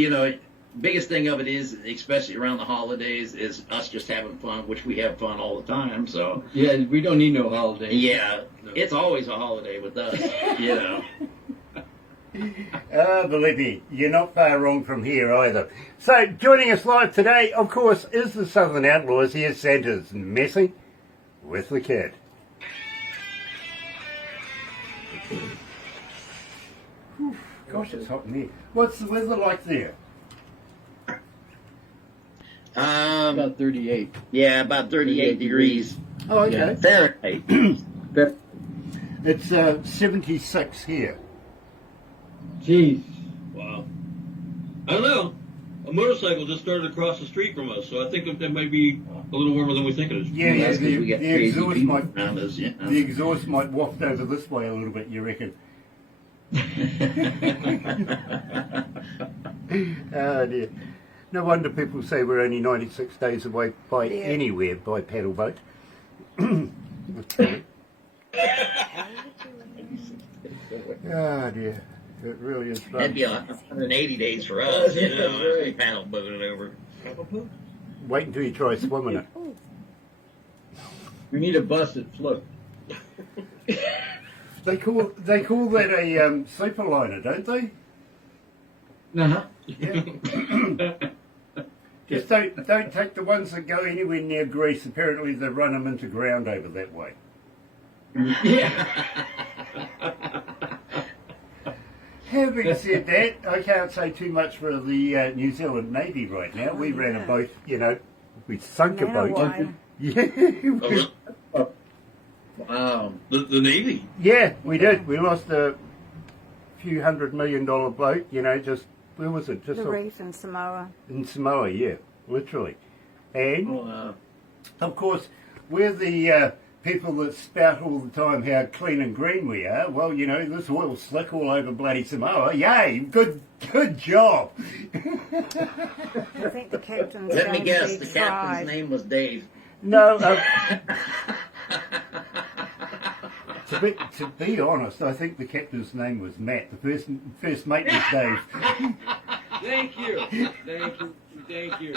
biggest thing of it is, especially around the holidays, is us just having fun, which we have fun all the time. So yeah, we don't need no holidays. Yeah, it's always a holiday with us. Believe me, you're not far wrong from here either. So, joining us live today, of course, is the Southern Outlaws. Here's Santa's messing with the kid. Whew, gosh, it's hot in here. What's the weather like there? About 38. Yeah, about 38 degrees. Oh, okay. Yeah. Fahrenheit. It's 76 here. Jeez. Wow. I don't know. A motorcycle just started across the street from us, so I think that might be a little warmer than we think it is. Yeah, That's 'cause we got the crazy exhaust people might around us, yeah. the exhaust might waft over this way a little bit. You reckon? Oh dear. No wonder people say we're only 96 days away by anywhere by paddle boat. Oh dear. It really is fun. That'd be 180 days for us, if we paddle boated over. Wait until you try swimming it. We need a busted float. They call that a superliner, don't they? Uh-huh. Yeah. Just don't take the ones that go anywhere near Greece. Apparently they run them into ground over that way. Yeah. Having said that, I can't say too much for the New Zealand Navy right now. We ran a boat, we sunk a boat. Yeah. Wow. The Navy? Yeah, we did. We lost a few $100 million boat, just, where was it? Just The reef in Samoa. in Samoa, yeah, literally. And, of course, we're the people that spout all the time how clean and green we are. Well, this oil's slick all over bloody Samoa. Yay, good job. I think the captain's Let me going guess, to the be captain's tried. name was Dave. No, to be honest, I think the captain's name was Matt. The first mate was Dave. Thank you.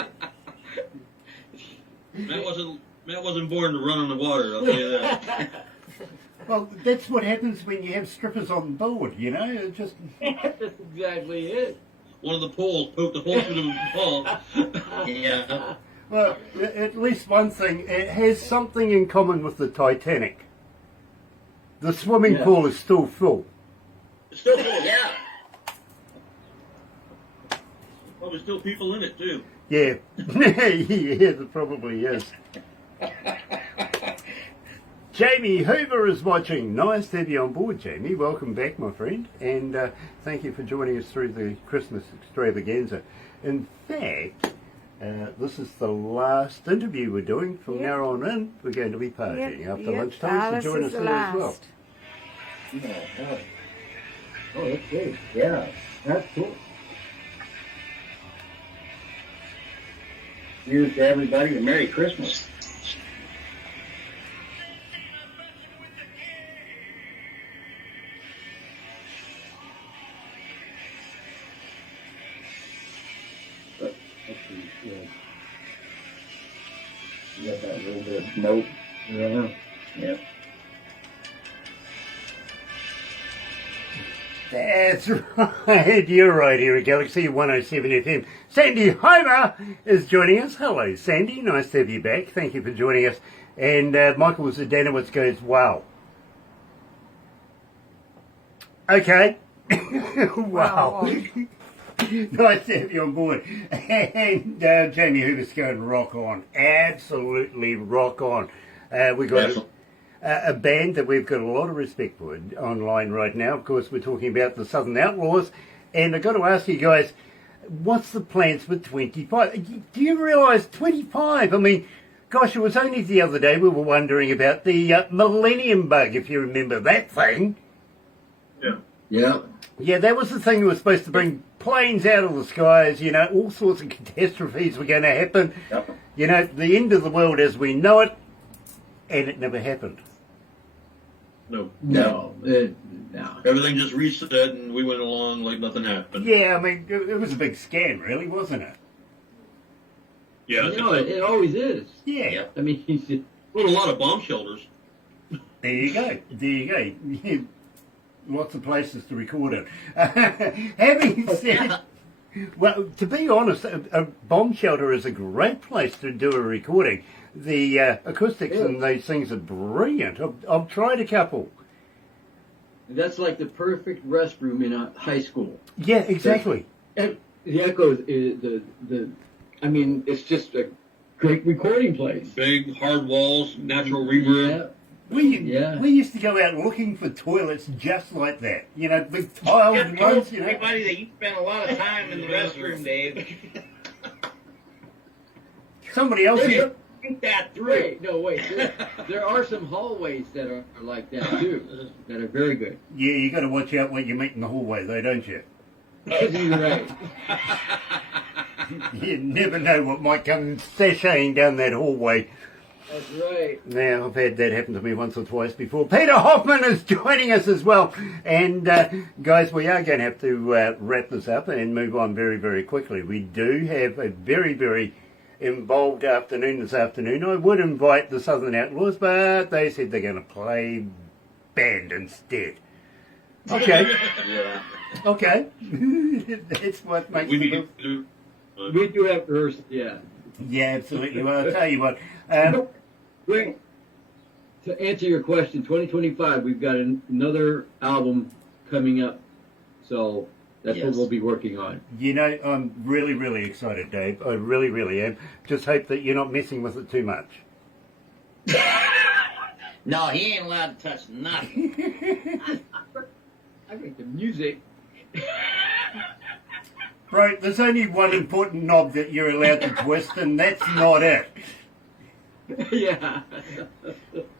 Matt wasn't born to run on the water, I'll tell you that. Well, that's what happens when you have strippers on board, It just... That's exactly it. One of the poles poked a hole through the ball. Yeah. Well, at least one thing, it has something in common with the Titanic. The swimming pool is still full. It's still full, yeah. Well, there's still people in it, too. Yeah. Yeah, there probably is. Jamie Hoover is watching. Nice to have you on board, Jamie. Welcome back, my friend. And thank you for joining us through the Christmas extravaganza. In fact, this is the last interview we're doing. From now on in, we're going to be partying after lunchtime, so join us there as well. Yeah. Oh, that's good. Yeah, that's cool. Here's to everybody a Merry Christmas. You got that little bit of smoke. Yeah. Yeah. That's right. You're right here at Galaxy 107 FM. Sandy Homer is joining us. Hello, Sandy. Nice to have you back. Thank you for joining us. And Michael Zdanowitz goes, wow. Okay. Wow. Nice to have you on board. And Jamie Hoover's going rock on. Absolutely rock on. We got a band that we've got a lot of respect for online right now. Of course, we're talking about the Southern Outlaws. And I've got to ask you guys, what's the plans for 25? Do you realise 25? I mean, gosh, it was only the other day we were wondering about the Millennium Bug, if you remember that thing. Yeah. Yeah. Yeah, that was the thing that was supposed to bring planes out of the skies, you know, all sorts of catastrophes were going to happen. Yep. You know, the end of the world as we know it, and it never happened. No. No. No. Everything just reset and we went along like nothing happened. Yeah, I mean, it was a big scam, really, wasn't it? Yeah. You know, it always is. Yeah. I mean, well, a lot of bomb shelters. There you go. There you go. Lots of places to record it. Having said, well, to be honest, a bomb shelter is a great place to do a recording. The acoustics in those things are brilliant. I've tried a couple. that's like the perfect restroom in a high school. Yeah, exactly. And the Echo is I mean, it's just a great recording place. Big, hard walls, natural reverb. We used to go out looking for toilets just like that. You know, big tiled ones, you know. Everybody that you spend a lot of time in the restroom, Dave. Somebody else here. Think that through. Wait. There are some hallways that are like that too, that are very good. Yeah, you got to watch out what you meet in the hallway, though, don't you? You're right. You never know what might come sashaying down that hallway. That's right. Now, I've had that happen to me once or twice before. Peter Hoffman is joining us as well. And, guys, we are going to have to wrap this up and move on very, very quickly. We do have a very, very involved afternoon this afternoon. I would invite the Southern Outlaws, but they said they're going to play band instead. Okay. Yeah. Okay. That's what makes We do have rehearsal, yeah. Yeah, absolutely. Well, I'll tell you what. Wait. To answer your question, 2025, we've got another album coming up. So that's what we'll be working on. You know, I'm really, really excited, Dave. I really, really am. Just hope that you're not messing with it too much. No, he ain't allowed to touch nothing. I think the music. Right, there's only one important knob that you're allowed to twist, and that's not it. Yeah.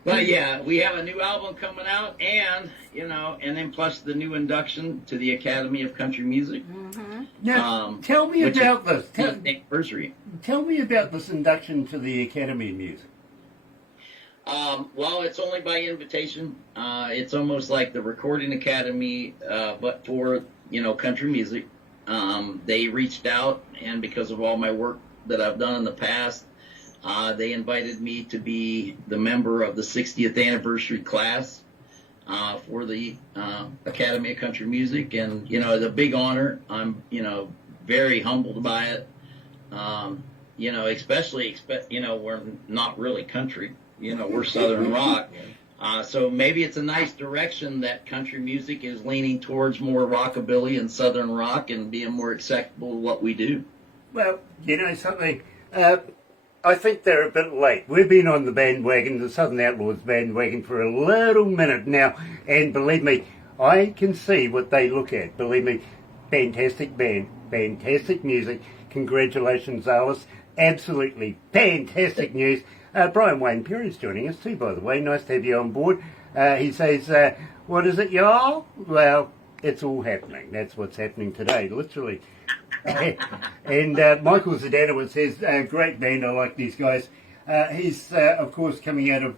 But yeah, we have a new album coming out, and and then plus the new induction to the Academy of Country Music. Mm-hmm. Now, tell me about this. Anniversary. Tell me about this induction to the Academy of Music. Well, it's only by invitation. It's almost like the Recording Academy, but for country music. They reached out, and because of all my work that I've done in the past, they invited me to be the member of the 60th anniversary class for the Academy of Country Music, and it's a big honor. I'm very humbled by it. Especially we're not really country. We're Southern rock. So maybe it's a nice direction that country music is leaning towards more rockabilly and Southern rock and being more acceptable to what we do. Well, something. I think they're a bit late. We've been on the bandwagon, the Southern Outlaws bandwagon, for a little minute now, and believe me, I can see what they look at. Believe me, fantastic band, fantastic music. Congratulations, Alice. Absolutely fantastic news. Brian Wayne Perry's joining us too, by the way. Nice to have you on board. He says, what is it, y'all? Well, it's all happening. That's what's happening today, literally. And Michael Zdanowicz says, great band, I like these guys. He's, of course, coming out of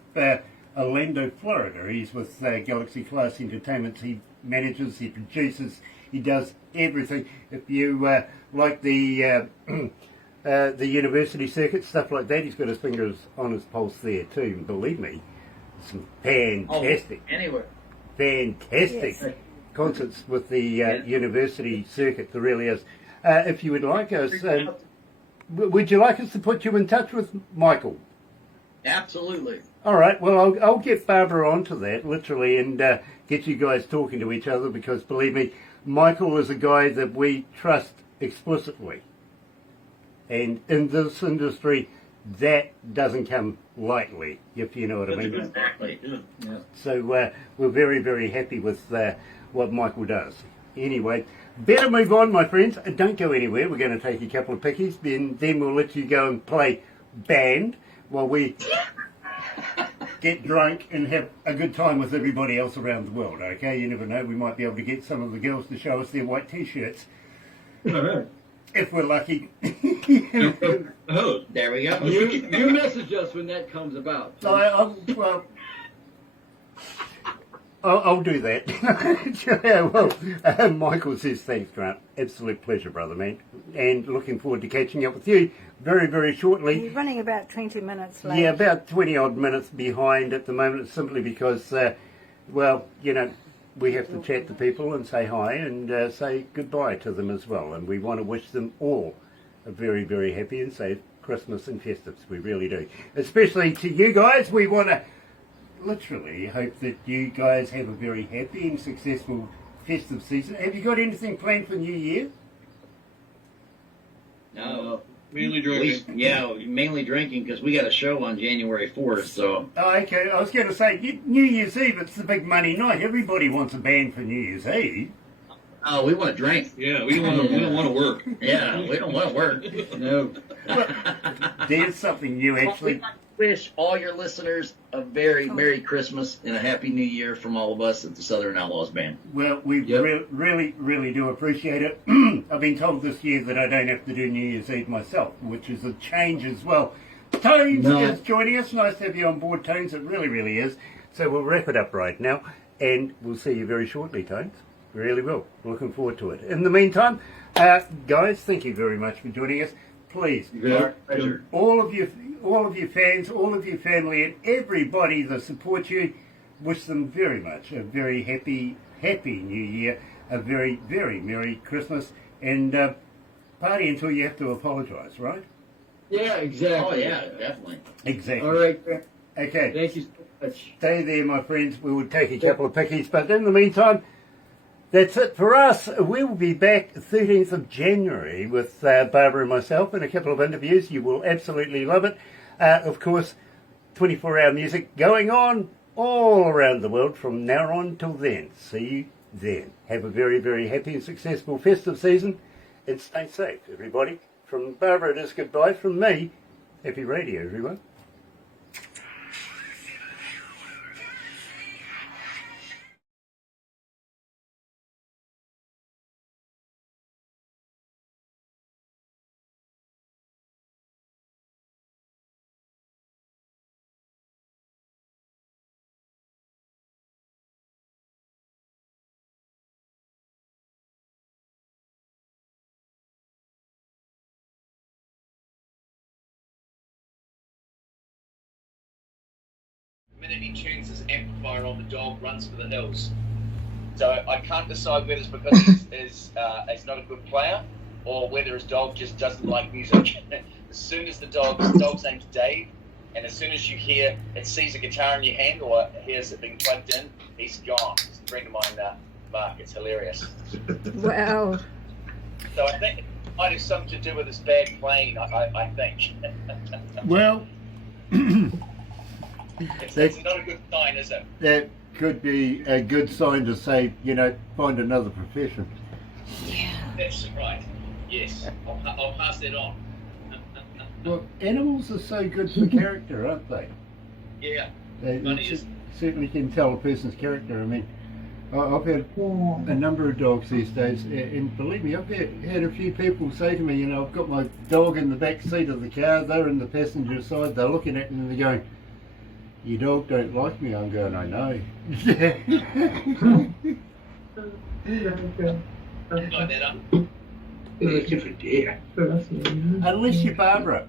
Orlando, Florida. He's with Galaxy Class Entertainment. He manages, he produces, he does everything. If you like the university circuit, stuff like that, he's got his fingers on his pulse there too. And believe me, some fantastic, anywhere, fantastic concerts with the university circuit. There really is. If you would like us, would you like us to put you in touch with Michael? Absolutely. All right. Well, I'll get Barbara onto that, literally, and get you guys talking to each other, because believe me, Michael is a guy that we trust explicitly. And in this industry, that doesn't come lightly, if you know what I mean. Exactly. Yeah. So we're very, very happy with what Michael does. Anyway, better move on, my friends. Don't go anywhere. We're going to take a couple of pickies, then we'll let you go and play band while we get drunk and have a good time with everybody else around the world, okay? You never know. We might be able to get some of the girls to show us their white T-shirts. If we're lucky. Oh, there we go. You message us when that comes about. I'll do that. Yeah, well, Michael says, thanks, Grant. Absolute pleasure, brother, man. And looking forward to catching up with you very, very shortly. You're running about 20 minutes late. Yeah, about 20-odd minutes behind at the moment, simply because, well, you know, we have to chat to people and say hi and say goodbye to them as well. And we want to wish them all a very, very happy and safe Christmas and festives. We really do. Especially to you guys, we want to literally hope that you guys have a very happy and successful festive season. Have you got anything planned for New Year? No. Mainly drinking. Mainly drinking, because we got a show on January 4th, so... Oh, okay. I was going to say, New Year's Eve, it's the big money night. Everybody wants a band for New Year's Eve. Oh, we want to drink. Yeah, we don't want to work. Yeah, we don't want to work. No. Well, there's something new, actually. Wish all your listeners a very Merry Christmas and a Happy New Year from all of us at the Southern Outlaws Band. Well, we really, really do appreciate it. I've been told this year that I don't have to do New Year's Eve myself, which is a change as well. Tones is joining us. Nice to have you on board, Tones. It really, really is. So we'll wrap it up right now, and we'll see you very shortly, Tones. We really will. Looking forward to it. In the meantime, guys, thank you very much for joining us. Please, all of your fans, all of your family, and everybody that supports you, wish them very much a very happy New Year, a very, very Merry Christmas, and party until you have to apologise, right? Yeah, exactly. Oh, yeah, definitely. Exactly. All right. Okay. Thank you so much. Stay there, my friends. We will take a couple of pickies, but in the meantime, that's it for us. We will be back 13th of January with Barbara and myself and a couple of interviews. You will absolutely love it. Of course, 24-hour music going on all around the world from now on till then. See you then. Have a very, very happy and successful festive season, and stay safe, everybody. From Barbara, it is goodbye. From me, happy radio, everyone. The minute he tunes his amplifier on, the dog runs for the hills. So I can't decide whether it's because he's not a good player or whether his dog just doesn't like music. As soon as his dog's name's Dave, and as soon as you hear it sees a guitar in your hand or hears it being plugged in, he's gone. It's a friend of mine, Mark. It's hilarious. Wow. So I think might have something to do with this bad plane, I think. Well, it's not a good sign, is it? that could be a good sign to say, you know, find another profession. That's right. Yes, I'll pass that on. Well, animals are so good for character, aren't they? Yeah. They Funny is. certainly can tell a person's character. I mean, I've had a number of dogs these days, and believe me, I've had a few people say to me, you know, I've got my dog in the back seat of the car, they're in the passenger side, they're looking at me and they're going, your dog don't like me. I'm going, I know. Unless you're Barbara.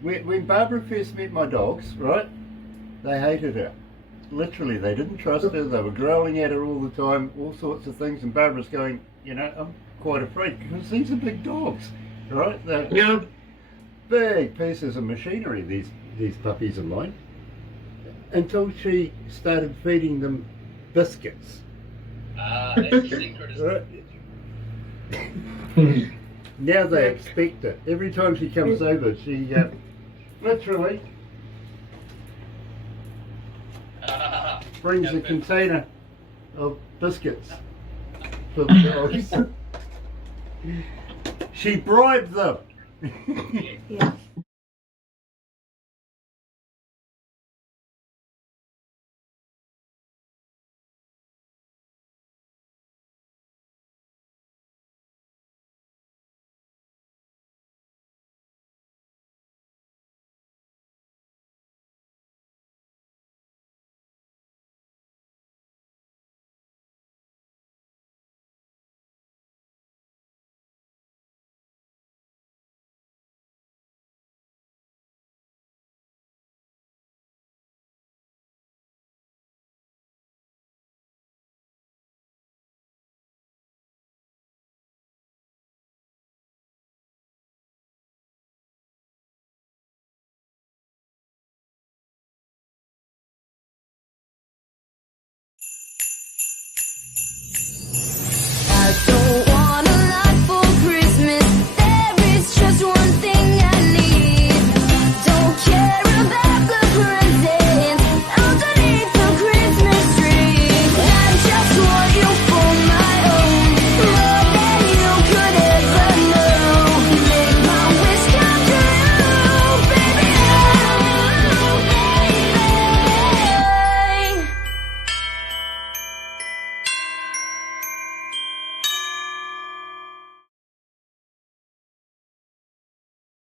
When Barbara first met my dogs, right, they hated her. Literally, they didn't trust her, they were growling at her all the time, all sorts of things, and Barbara's going, you know, I'm quite afraid, because these are big dogs, right? They're big pieces of machinery, these puppies of mine. Until she started feeding them biscuits. That's the secret, isn't it? Right. Now they expect it. Every time she comes over, she literally brings a container of biscuits for the dogs. She bribed them. Yeah.